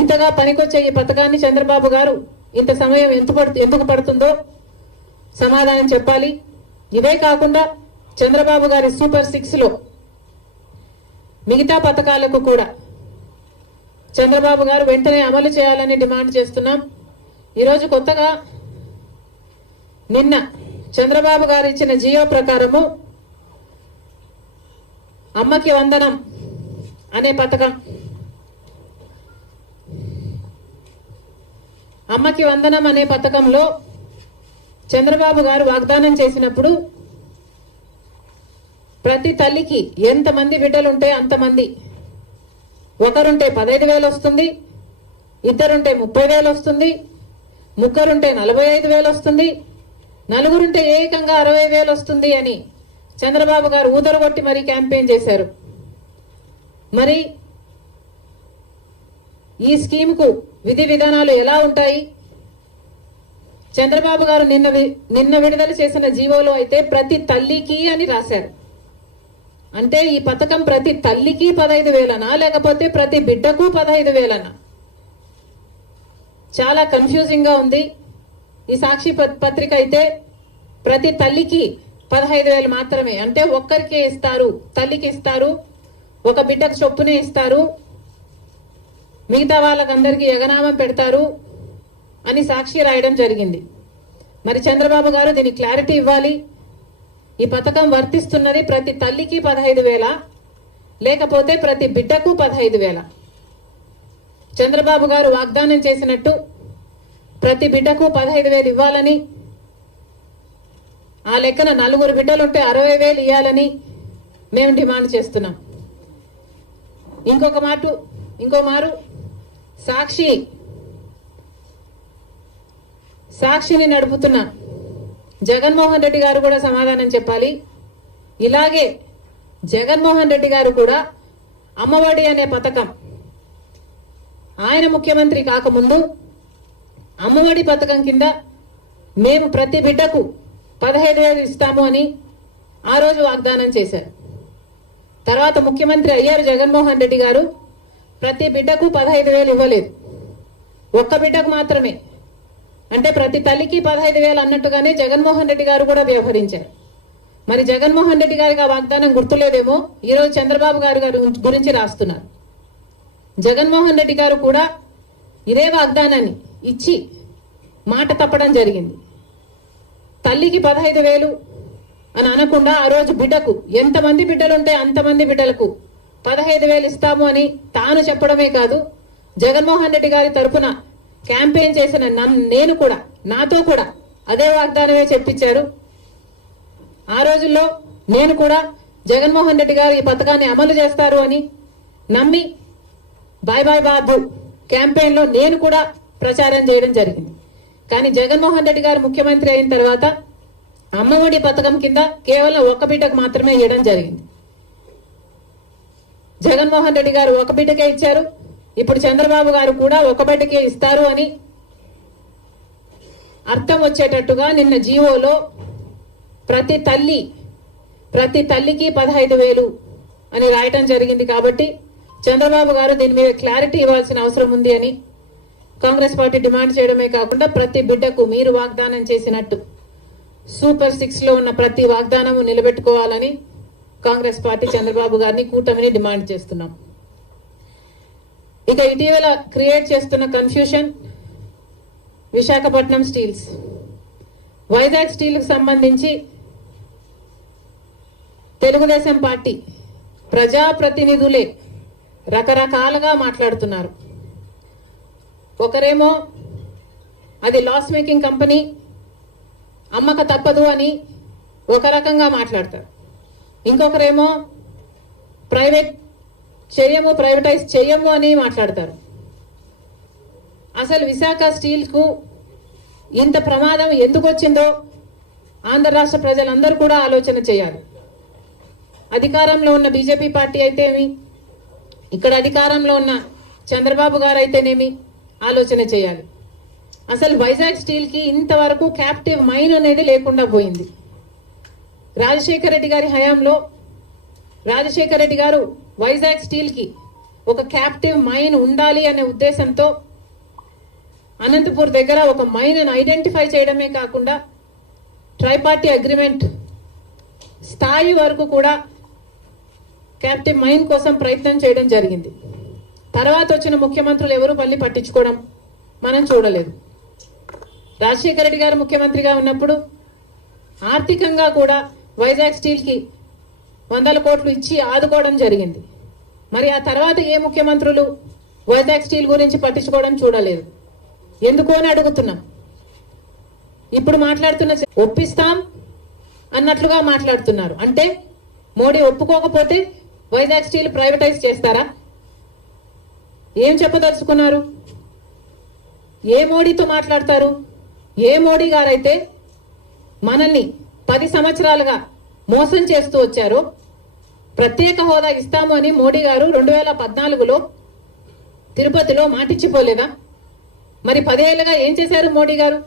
ఇంతగా పనికొచ్చే ఈ పథకాన్ని చంద్రబాబు గారు ఇంత సమయం ఎందుకు పడుతుందో సమాధానం చెప్పాలి. ఇవే కాకుండా చంద్రబాబు గారి సూపర్ 6 లో మిగతా పథకాలకు కూడా చంద్రబాబు గారు వెంటనే అమలు చేయాలని డిమాండ్ చేస్తున్నాం. ఈరోజు కొత్తగా నిన్న చంద్రబాబు గారు ఇచ్చిన జియో ప్రకారము అమ్మకి వందనం అనే పథకం, అమ్మకి వందనం అనే పథకంలో చంద్రబాబు గారు వాగ్దానం చేసినప్పుడు ప్రతి తల్లికి ఎంతమంది బిడ్డలుంటే అంతమంది, ఒకరుంటే 15,000 వస్తుంది, ఇద్దరుంటే 30,000 వస్తుంది, ముగ్గురుంటే 45,000 వస్తుంది, నలుగురుంటే ఏకంగా 60,000 వస్తుంది అని చంద్రబాబు గారు ఊదరగొట్టి మరీ క్యాంపెయిన్ చేశారు. మరి ఈ స్కీమ్కు విధి విధానాలు ఎలా ఉంటాయి? చంద్రబాబు గారు నిన్న విడుదల చేసిన జీవోలో అయితే ప్రతి తల్లికి అని రాశారు. అంటే ఈ పథకం ప్రతి తల్లికి 15,000నా లేకపోతే ప్రతి బిడ్డకు 15,000నా? చాలా కన్ఫ్యూజింగ్ గా ఉంది. ఈ సాక్షి పత్రిక అయితే ప్రతి తల్లికి 15,000 మాత్రమే, అంటే ఒక్కరికే ఇస్తారు, తల్లికి ఇస్తారు, ఒక బిడ్డకు చొప్పునే ఇస్తారు, మిగతా వాళ్ళకందరికీ ఎగనామం పెడతారు అని సాక్షి రాయడం జరిగింది. మరి చంద్రబాబు గారు దీనికి క్లారిటీ ఇవ్వాలి. ఈ పథకం వర్తిస్తున్నది ప్రతి తల్లికి 15,000 లేకపోతే ప్రతి బిడ్డకు 15,000? చంద్రబాబు గారు వాగ్దానం చేసినట్టు ప్రతి బిడ్డకు 15,000 ఇవ్వాలని, ఆ లెక్కన నలుగురు బిడ్డలుంటే 60,000 ఇవ్వాలని మేము డిమాండ్ చేస్తున్నాం. ఇంకో మారు సాక్షిని నడుపుతున్న జగన్మోహన్ రెడ్డి గారు కూడా సమాధానం చెప్పాలి. ఇలాగే జగన్మోహన్ రెడ్డి గారు కూడా అమ్మఒడి అనే పథకం, ఆయన ముఖ్యమంత్రి కాకముందు అమ్మఒడి పథకం కింద మేము ప్రతి బిడ్డకు 15,000 ఇస్తాము అని ఆ రోజు వాగ్దానం చేశారు. తర్వాత ముఖ్యమంత్రి అయ్యారు జగన్మోహన్ రెడ్డి గారు, ప్రతి బిడ్డకు 15,000 ఇవ్వలేదు, ఒక్క బిడ్డకు మాత్రమే. అంటే ప్రతి తల్లికి 15,000 అన్నట్టుగానే జగన్మోహన్ రెడ్డి గారు కూడా వ్యవహరించారు. మరి జగన్మోహన్ రెడ్డి గారికి ఆ వాగ్దానం గుర్తులేదేమో ఈరోజు చంద్రబాబు గారు గురించి రాస్తున్నారు. జగన్మోహన్ రెడ్డి గారు కూడా ఇదే వాగ్దానాన్ని ఇచ్చి మాట తప్పడం జరిగింది. తల్లికి 15,000 అని అనకుండా ఆ రోజు బిడ్డకు ఎంతమంది బిడ్డలుంటే అంతమంది బిడ్డలకు 15,000 ఇస్తాము అని తాను చెప్పడమే కాదు, జగన్మోహన్ రెడ్డి గారి తరఫున క్యాంపెయిన్ చేసిన నేను కూడా, నాతో కూడా అదే వాగ్దానమే చెప్పించారు. ఆ రోజుల్లో నేను కూడా జగన్మోహన్ రెడ్డి గారు ఈ పథకాన్ని అమలు చేస్తారు అని నమ్మి బాయ్ బాయ్ బాబు క్యాంపెయిన్ లో నేను కూడా ప్రచారం చేయడం జరిగింది. కానీ జగన్మోహన్ రెడ్డి గారు ముఖ్యమంత్రి అయిన తర్వాత అమ్మఒడి పథకం కింద కేవలం ఒక బిడ్డకు మాత్రమే ఇవ్వడం జరిగింది. జగన్మోహన్ రెడ్డి గారు ఒక బిడ్డకే ఇచ్చారు, ఇప్పుడు చంద్రబాబు గారు కూడా ఒక బిడ్డకే ఇస్తారు అని అర్థం వచ్చేటట్టుగా నిన్న జీవోలో ప్రతి తల్లికి 15,000 అని రాయటం జరిగింది. కాబట్టి చంద్రబాబు గారు దీని మీద క్లారిటీ ఇవ్వాల్సిన అవసరం ఉంది అని కాంగ్రెస్ పార్టీ డిమాండ్ చేయడమే కాకుండా ప్రతి బిడ్డకు మీరు వాగ్దానం చేసినట్టు సూపర్ 6 లో ఉన్న ప్రతి వాగ్దానము నిలబెట్టుకోవాలని కాంగ్రెస్ పార్టీ చంద్రబాబు గారిని, కూటమిని డిమాండ్ చేస్తున్నాం. ఇక ఇటీవల క్రియేట్ చేస్తున్న confusion Visakhapatnam steels, Vizag steel కు సంబంధించి తెలుగుదేశం పార్టీ ప్రజాప్రతినిధులే రకరకాలుగా మాట్లాడుతున్నారు. ఒకరేమో అది లాస్ మేకింగ్ కంపెనీ, అమ్మక తప్పదు అని ఒక రకంగా మాట్లాడతారు. ఇంకొకరేమో ప్రైవేటైజ్ చెయ్యము అని మాట్లాడతారు. అసలు విశాఖ స్టీల్ కు ఇంత ప్రమాదం ఎందుకు వచ్చిందో ఆంధ్ర రాష్ట్ర ప్రజలందరూ కూడా ఆలోచన చేయాలి. అధికారంలో ఉన్న బీజేపీ పార్టీ అయితేమి, ఇక్కడ అధికారంలో ఉన్న చంద్రబాబు గారు అయితేనేమి ఆలోచన చేయాలి. అసలు వైజాగ్ స్టీల్ కి ఇంతవరకు క్యాప్టివ్ మైన్ అనేది లేకుండా పోయింది. రాజశేఖర రెడ్డి గారి హయాంలో రాజశేఖర రెడ్డి గారు వైజాగ్ స్టీల్ కి ఒక క్యాప్టివ్ మైన్ ఉండాలి అనే ఉద్దేశంతో అనంతపూర్ దగ్గర ఒక మైన్ ఐడెంటిఫై చేయడమే కాకుండా ట్రైపార్టీ అగ్రిమెంట్ స్థాయి వరకు కూడా క్యాప్టివ్ మైన్ కోసం ప్రయత్నం చేయడం జరిగింది. తర్వాత వచ్చిన ముఖ్యమంత్రులు ఎవరు మళ్ళీ పట్టించుకోవడం మనం చూడలేదు. రాజశేఖర రెడ్డి గారు ముఖ్యమంత్రిగా ఉన్నప్పుడు ఆర్థికంగా కూడా వైజాగ్ స్టీల్ కి 100 కోట్లు ఇచ్చి ఆదుకోవడం జరిగింది. మరి ఆ తర్వాత ఏ ముఖ్యమంత్రులు వైజాగ్ స్టీల్ గురించి పట్టించుకోవడం చూడలేదు. ఎందుకు అని అడుగుతున్నాం. ఇప్పుడు మాట్లాడుతున్న ఒప్పిస్తాం అన్నట్లుగా మాట్లాడుతున్నారు. అంటే మోడీ ఒప్పుకోకపోతే వైజాగ్ స్టీల్ ప్రైవేటైజ్ చేస్తారా? ఏం చెప్పదలుచుకున్నారు? ఏ మోడీతో మాట్లాడతారు? ఏ మోడీ గారైతే మనల్ని 10 సంవత్సరాలుగా మోసం చేస్తూ వచ్చారో, ప్రత్యేక హోదా ఇస్తాము అని మోడీ గారు 2014లో తిరుపతిలో మాటిచ్చిపోలేదా? మరి 10 ఏళ్లుగా ఏం చేశారు మోడీ గారు?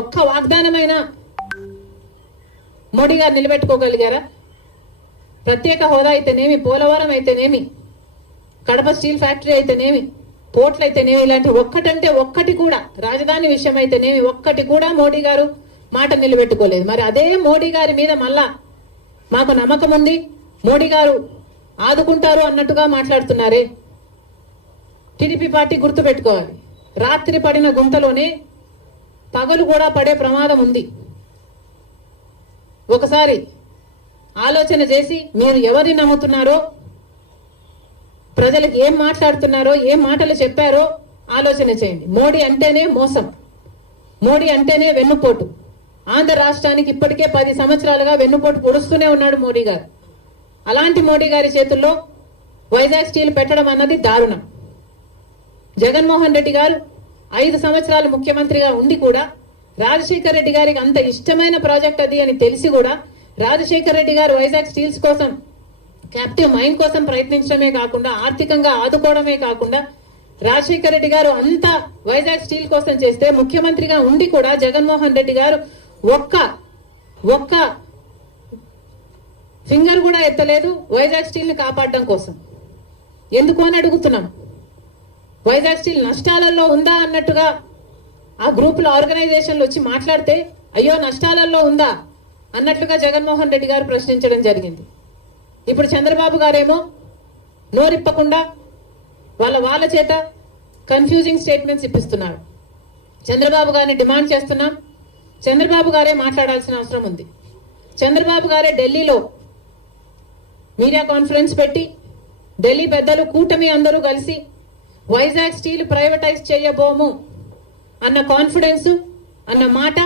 ఒక్క వాగ్దానమైనా మోడీ గారు నిలబెట్టుకోగలిగారా? ప్రత్యేక హోదా అయితేనేమి, పోలవరం అయితేనేమి, కడప స్టీల్ ఫ్యాక్టరీ అయితేనేమి, పోర్ట్లు అయితేనేమి, ఇలాంటి ఒక్కటంటే ఒక్కటి కూడా, రాజధాని విషయం అయితేనేమి ఒక్కటి కూడా మోడీ గారు మాట నిలబెట్టుకోలేదు. మరి అదే మోడీ గారి మీద మళ్ళా మాకు నమ్మకం ఉంది, మోడీ గారు ఆదుకుంటారు అన్నట్టుగా మాట్లాడుతున్నారే. టీడీపీ పార్టీ గుర్తు పెట్టుకోవాలి, రాత్రి పడిన గుంతలోనే పగలు కూడా పడే ప్రమాదం ఉంది. ఒకసారి ఆలోచన చేసి మీరు ఎవరిని నమ్ముతున్నారో, ప్రజలకు ఏం మాట్లాడుతున్నారో, ఏం మాటలు చెప్పారో ఆలోచన చేయండి. మోడీ అంటేనే మోసం, మోడీ అంటేనే వెన్నుపోటు. ఆంధ్ర రాష్ట్రానికి ఇప్పటికే 10 సంవత్సరాలుగా వెన్నుపోటు పొడుస్తూనే ఉన్నాడు మోడీ గారు. అలాంటి మోడీ గారి చేతుల్లో వైజాగ్ స్టీల్ పెట్టడం అన్నది దారుణం. జగన్మోహన్ రెడ్డి గారు 5 సంవత్సరాలు ముఖ్యమంత్రిగా ఉండి కూడా రాజశేఖర రెడ్డి గారికి అంత ఇష్టమైన ప్రాజెక్ట్ అది అని తెలిసి కూడా రాజశేఖర రెడ్డి గారు వైజాగ్ స్టీల్స్ కోసం, క్యాప్టివ్ మైన్ కోసం ప్రయత్నించడమే కాకుండా, ఆర్థికంగా ఆదుకోవడమే కాకుండా, రాజశేఖర రెడ్డి గారు అంతా వైజాగ్ స్టీల్ కోసం చేస్తే ముఖ్యమంత్రిగా ఉండి కూడా జగన్మోహన్ రెడ్డి గారు ఒక్క ఫింగర్ కూడా ఎత్తలేదు వైజాగ్ స్టీల్ ని కాపాడడం కోసం. ఎందుకు అని అడుగుతున్నాం. వైజాగ్ స్టీల్ నష్టాలలో ఉందా అన్నట్టుగా ఆ గ్రూపుల ఆర్గనైజేషన్లు వచ్చి మాట్లాడితే, అయ్యో నష్టాలలో ఉందా అన్నట్లుగా జగన్మోహన్ రెడ్డి గారు ప్రశ్నించడం జరిగింది. ఇప్పుడు చంద్రబాబు గారేమో నోరిప్పకుండా వాళ్ళ చేత కన్ఫ్యూజింగ్ స్టేట్మెంట్స్ ఇప్పిస్తున్నారు. చంద్రబాబు గారిని డిమాండ్ చేస్తున్నాం, చంద్రబాబు గారే మాట్లాడాల్సిన అవసరం ఉంది. చంద్రబాబు గారే ఢిల్లీలో మీడియా కాన్ఫరెన్స్ పెట్టి, ఢిల్లీ పెద్దలు కూటమి అందరూ కలిసి వైజాగ్ స్టీల్ ప్రైవేటైజ్ చేయబోము అన్న కాన్ఫిడెన్స్, అన్న మాట